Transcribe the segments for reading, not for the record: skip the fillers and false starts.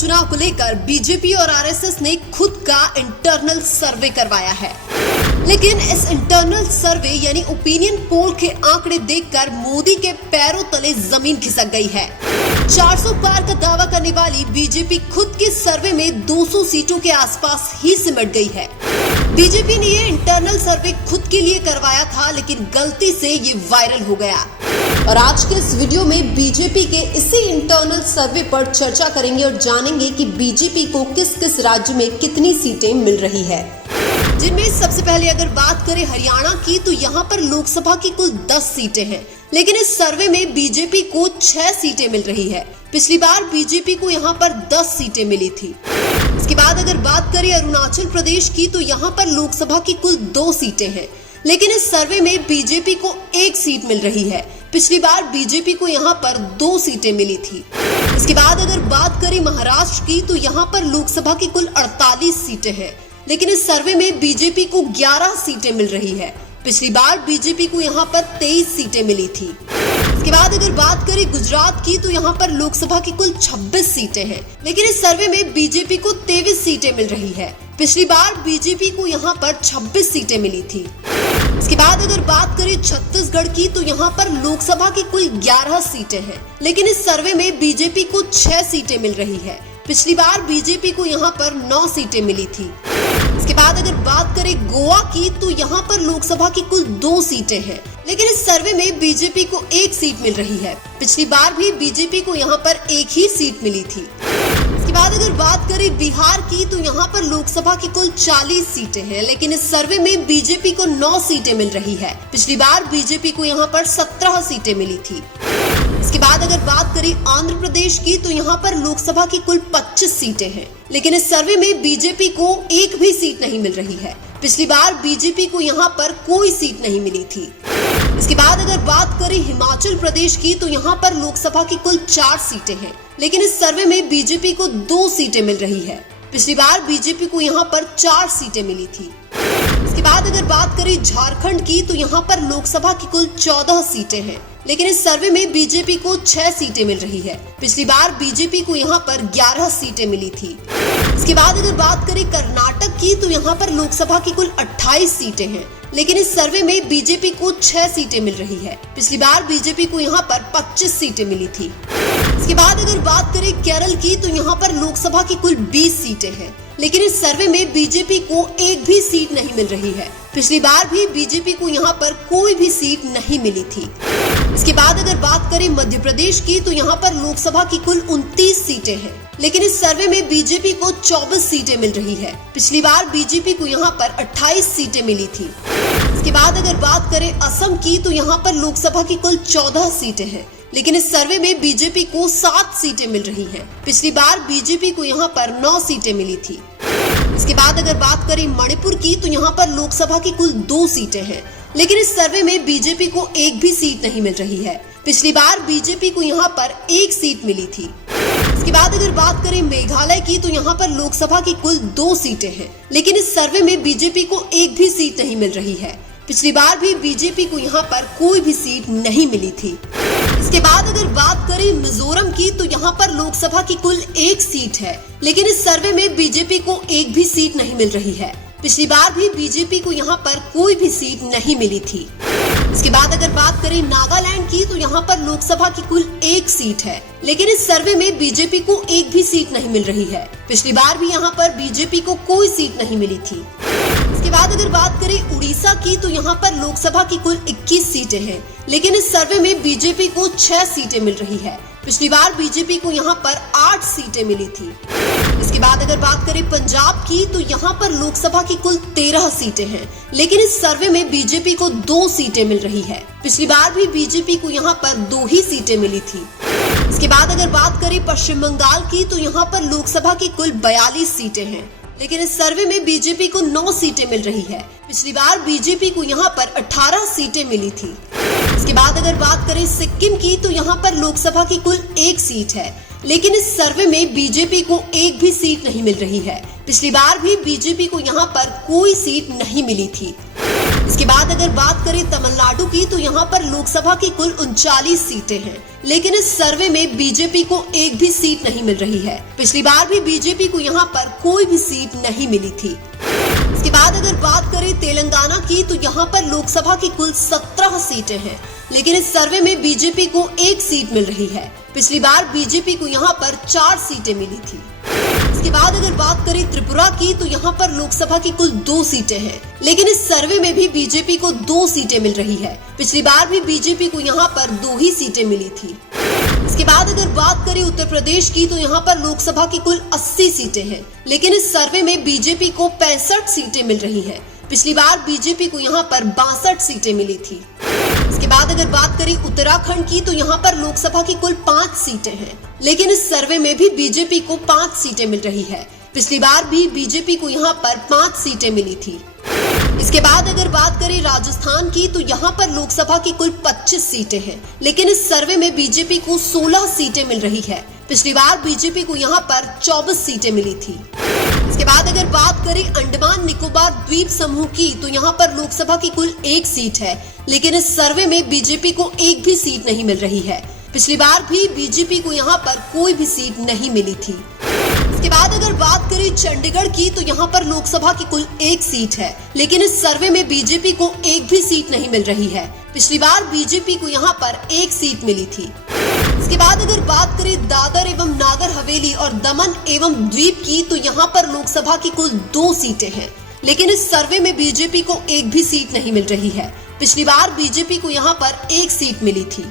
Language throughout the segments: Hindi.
चुनाव को लेकर बीजेपी और आरएसएस ने खुद का इंटरनल सर्वे करवाया है, लेकिन इस इंटरनल सर्वे यानी ओपिनियन पोल के आंकड़े देखकर मोदी के पैरों तले जमीन खिसक गई है। 400 पार का दावा करने वाली बीजेपी खुद के सर्वे में 200 सीटों के आसपास ही सिमट गई है। बीजेपी ने ये इंटरनल सर्वे खुद के लिए करवाया था, लेकिन गलती से ये वायरल हो गया। और आज के इस वीडियो में बीजेपी के इसी इंटरनल सर्वे पर चर्चा करेंगे और जानेंगे कि बीजेपी को किस किस राज्य में कितनी सीटें मिल रही है। जिनमें सबसे पहले अगर बात करें हरियाणा की, तो यहाँ पर लोकसभा की कुल 10 सीटें हैं, लेकिन इस सर्वे में बीजेपी को 6 सीटें मिल रही है। पिछली बार बीजेपी को यहाँ पर 10 सीटें मिली थी। इसके बाद अगर बात करें अरुणाचल प्रदेश की, तो यहाँ पर लोकसभा की कुल 2 सीटें हैं, लेकिन इस सर्वे में बीजेपी को 1 सीट मिल रही है। पिछली बार बीजेपी को यहाँ पर 2 सीटें मिली थी। इसके बाद अगर बात करें महाराष्ट्र की, तो यहाँ पर लोकसभा की कुल 48 सीटें हैं, लेकिन इस सर्वे में बीजेपी को 11 सीटें मिल रही है। पिछली बार बीजेपी को यहाँ पर 23 सीटें मिली थी। इसके बाद अगर बात करें गुजरात की, तो यहाँ पर लोकसभा की कुल 26 सीटें हैं, लेकिन इस सर्वे में बीजेपी को 23 सीटें मिल रही है। पिछली बार बीजेपी को यहाँ पर 26 सीटें मिली थी। इसके बाद अगर बात करें छत्तीसगढ़ की, तो यहाँ पर लोकसभा की कुल 11 सीटें हैं, लेकिन इस सर्वे में बीजेपी को 6 सीटें मिल रही है। पिछली बार बीजेपी को यहाँ पर 9 सीटें मिली थी। इसके बाद अगर बात करें गोवा की, तो यहाँ पर लोकसभा की कुल 2 सीटें हैं, लेकिन इस सर्वे में बीजेपी को 1 सीट मिल रही है। पिछली बार भी बीजेपी को यहाँ पर 1 ही सीट मिली थी। इसके बाद अगर बात करें बिहार की, तो यहाँ पर लोकसभा की कुल 40 सीटें हैं, लेकिन इस सर्वे में बीजेपी को 9 सीटें मिल रही है। पिछली बार बीजेपी को यहाँ पर 17 सीटें मिली थी। इसके बाद अगर बात करें आंध्र प्रदेश की, तो यहाँ पर लोकसभा की कुल 25 सीटें हैं, लेकिन इस सर्वे में बीजेपी को 1 भी सीट नहीं मिल रही है। पिछली बार बीजेपी को यहाँ पर कोई सीट नहीं मिली थी। इसके बाद अगर बात करें हिमाचल प्रदेश की, तो यहाँ पर लोकसभा की कुल 4 सीटें हैं, लेकिन इस सर्वे में बीजेपी को 2 सीटें मिल रही है। पिछली बार बीजेपी को यहाँ पर 4 सीटें मिली थी। इसके बाद अगर बात करें झारखंड की, तो यहाँ पर लोकसभा की कुल 14 सीटें हैं, लेकिन इस सर्वे में बीजेपी को 6 सीटें मिल रही है। पिछली बार बीजेपी को यहाँ पर 11 सीटें मिली थी। इसके बाद अगर बात करें कर्नाटक की, तो यहाँ पर लोकसभा की कुल 28 सीटें हैं, लेकिन इस सर्वे में बीजेपी को 6 सीटें मिल रही है। पिछली बार बीजेपी को यहाँ पर 25 सीटें मिली थी। इसके बाद अगर बात करें केरल की, तो यहाँ पर लोकसभा की कुल 20 सीटें हैं, लेकिन इस सर्वे में बीजेपी को 1 भी सीट नहीं मिल रही है। पिछली बार भी बीजेपी को यहाँ पर कोई भी सीट नहीं मिली थी। इसके बाद अगर बात करें मध्य प्रदेश की, तो यहाँ पर लोकसभा की कुल 29 सीटें हैं, लेकिन इस सर्वे में बीजेपी को 24 सीटें मिल रही है। पिछली बार बीजेपी को यहाँ पर 28 सीटें मिली थी। इसके बाद अगर बात करें असम की, तो यहाँ पर लोकसभा की कुल 14 सीटें हैं, लेकिन इस सर्वे में बीजेपी को 7 सीटें मिल रही हैं। पिछली बार बीजेपी को यहाँ पर 9 सीटें मिली थी। इसके बाद अगर बात करें मणिपुर की, तो यहाँ पर लोकसभा की कुल 2 सीटें हैं, लेकिन इस सर्वे में बीजेपी को 1 भी सीट नहीं मिल रही है। पिछली बार बीजेपी को यहाँ पर 1 सीट मिली थी। इसके बाद अगर बात करें मेघालय की, तो यहाँ पर लोकसभा की कुल 2 सीटें हैं, लेकिन इस सर्वे में बीजेपी को 1 भी सीट नहीं मिल रही है। पिछली बार भी बीजेपी को यहाँ पर कोई भी सीट नहीं मिली थी। इसके बाद अगर बात करें मिजोरम की, तो यहाँ पर लोकसभा की कुल 1 सीट है, लेकिन इस सर्वे में बीजेपी को 1 भी सीट नहीं मिल रही है। पिछली बार भी बीजेपी को यहाँ पर कोई भी सीट नहीं मिली थी। इसके बाद अगर बात करें नागालैंड की, तो यहाँ पर लोकसभा की कुल 1 सीट है, लेकिन इस सर्वे में बीजेपी को 1 भी सीट नहीं मिल रही है। पिछली बार भी यहाँ पर बीजेपी को कोई सीट नहीं मिली थी। इसके बाद अगर बात करें उड़ीसा की, तो यहाँ पर लोकसभा की कुल 21 सीटें हैं, लेकिन इस सर्वे में बीजेपी को 6 सीटें मिल रही है। पिछली बार बीजेपी को यहाँ पर 8 सीटें मिली थी। इसके बाद अगर बात करें पंजाब की, तो यहाँ पर लोकसभा की कुल 13 सीटें हैं, लेकिन इस सर्वे में बीजेपी को 2 सीटें मिल रही है। पिछली बार भी बीजेपी को यहाँ पर 2 ही सीटें मिली थी। इसके बाद अगर बात करें पश्चिम बंगाल की, तो यहाँ पर लोकसभा की कुल 42 सीटें हैं, लेकिन इस सर्वे में बीजेपी को 9 सीटें मिल रही है। पिछली बार बीजेपी को यहाँ पर 18 सीटें मिली थी। इसके बाद अगर बात करें सिक्किम की, तो यहाँ पर लोकसभा की कुल 1 सीट है, लेकिन इस सर्वे में बीजेपी को 1 भी सीट नहीं मिल रही है। पिछली बार भी बीजेपी को यहाँ पर कोई सीट नहीं मिली थी। इसके बाद अगर बात करें तमिलनाडु की, तो यहाँ पर लोकसभा की कुल 39 सीटें हैं, लेकिन इस सर्वे में बीजेपी को एक भी सीट नहीं मिल रही है। पिछली बार भी बीजेपी को यहाँ पर कोई भी सीट नहीं मिली थी। इसके बाद अगर बात करें तेलंगाना की, तो यहाँ पर लोकसभा की कुल 17 सीटें हैं, लेकिन इस सर्वे में बीजेपी को एक सीट मिल रही है। पिछली बार बीजेपी को यहाँ पर 4 सीटें मिली थी। इसके बाद अगर बात करें त्रिपुरा की, तो यहाँ पर लोकसभा की कुल 2 सीटें हैं, लेकिन इस सर्वे में भी बीजेपी को 2 सीटें मिल रही है। पिछली बार भी बीजेपी को यहाँ पर 2 ही सीटें मिली थी। इसके बाद अगर बात करें उत्तर प्रदेश की, तो यहाँ पर लोकसभा की कुल 80 सीटें हैं, लेकिन इस सर्वे में बीजेपी को 65 सीटें मिल रही है। पिछली बार बीजेपी को यहाँ पर 62 सीटें मिली थी। इसके बाद अगर बात करें उत्तराखंड की, तो यहाँ पर लोकसभा की कुल 5 सीटें हैं, लेकिन इस सर्वे में भी बीजेपी को 5 सीटें मिल रही है। पिछली बार भी बीजेपी को यहाँ पर 5 सीटें मिली थी। इसके बाद अगर बात करें राजस्थान की, तो यहाँ पर लोकसभा की कुल 25 सीटें हैं, लेकिन इस सर्वे में बीजेपी को 16 सीटें मिल रही है। पिछली बार बीजेपी को यहाँ पर 24 सीटें मिली थी। इसके बाद अगर बात करें अंडमान निकोबार द्वीप समूह की, तो यहाँ पर लोकसभा की कुल 1 सीट है, लेकिन इस सर्वे में बीजेपी को एक भी सीट नहीं मिल रही है। पिछली बार भी बीजेपी को यहाँ पर कोई भी सीट नहीं मिली थी। इसके बाद अगर बात करें चंडीगढ़ की, तो यहाँ पर लोकसभा की कुल 1 सीट है, लेकिन इस सर्वे में बीजेपी को एक भी सीट नहीं मिल रही है। पिछली बार बीजेपी को यहाँ पर 1 सीट मिली थी। इसके बाद अगर बात करें दादर एवं नागर हवेली और दमन एवं द्वीप की, तो यहाँ पर लोकसभा की कुल 2 सीटें हैं, लेकिन इस सर्वे में बीजेपी को एक भी सीट नहीं मिल रही है। पिछली बार बीजेपी को यहाँ पर 1 सीट मिली थी।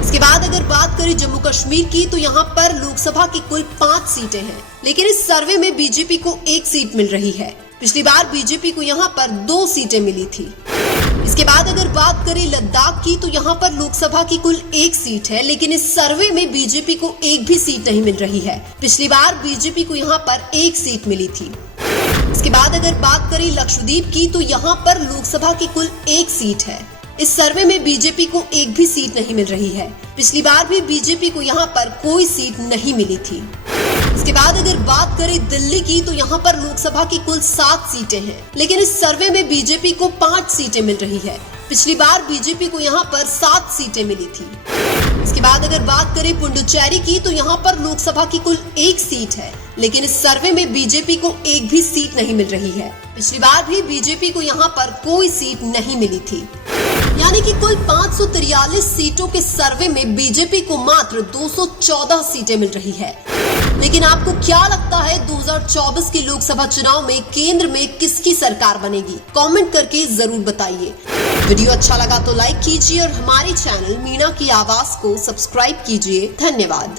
इसके बाद अगर बात करें जम्मू कश्मीर की, तो यहाँ पर लोकसभा की कुल 5 सीटें हैं, लेकिन इस सर्वे में बीजेपी को 1 सीट मिल रही है। पिछली बार बीजेपी को यहाँ पर 2 सीटें मिली थी। इसके बाद अगर बात करें लद्दाख की, तो यहाँ पर लोकसभा की कुल 1 सीट है, लेकिन इस सर्वे में बीजेपी को एक भी सीट नहीं मिल रही है। पिछली बार बीजेपी को यहाँ पर 1 सीट मिली थी। इसके बाद अगर बात करें लक्षद्वीप की, तो यहाँ पर लोकसभा की कुल 1 सीट है। इस सर्वे में बीजेपी को एक भी सीट नहीं मिल रही है। पिछली बार भी बीजेपी को यहाँ पर कोई सीट नहीं मिली थी। इसके बाद अगर बात करें दिल्ली की, तो यहाँ पर लोकसभा की कुल 7 सीटें हैं, लेकिन इस सर्वे में बीजेपी को 5 सीटें मिल रही है। पिछली बार बीजेपी को यहाँ पर 7 सीटें मिली थी। इसके बाद अगर बात करें पुडुचेरी की, तो यहाँ पर लोकसभा की कुल 1 सीट है, लेकिन इस सर्वे में बीजेपी को एक भी सीट नहीं मिल रही है। पिछली बार भी बीजेपी को यहाँ पर कोई सीट नहीं मिली थी। यानी कि कुल 543 सीटों के सर्वे में बीजेपी को मात्र 214 सीटें मिल रही है। लेकिन आपको क्या लगता है 2024 के लोकसभा चुनाव में केंद्र में किसकी सरकार बनेगी? कमेंट करके जरूर बताइए। वीडियो अच्छा लगा तो लाइक कीजिए और हमारे चैनल मीना की आवाज को सब्सक्राइब कीजिए। धन्यवाद।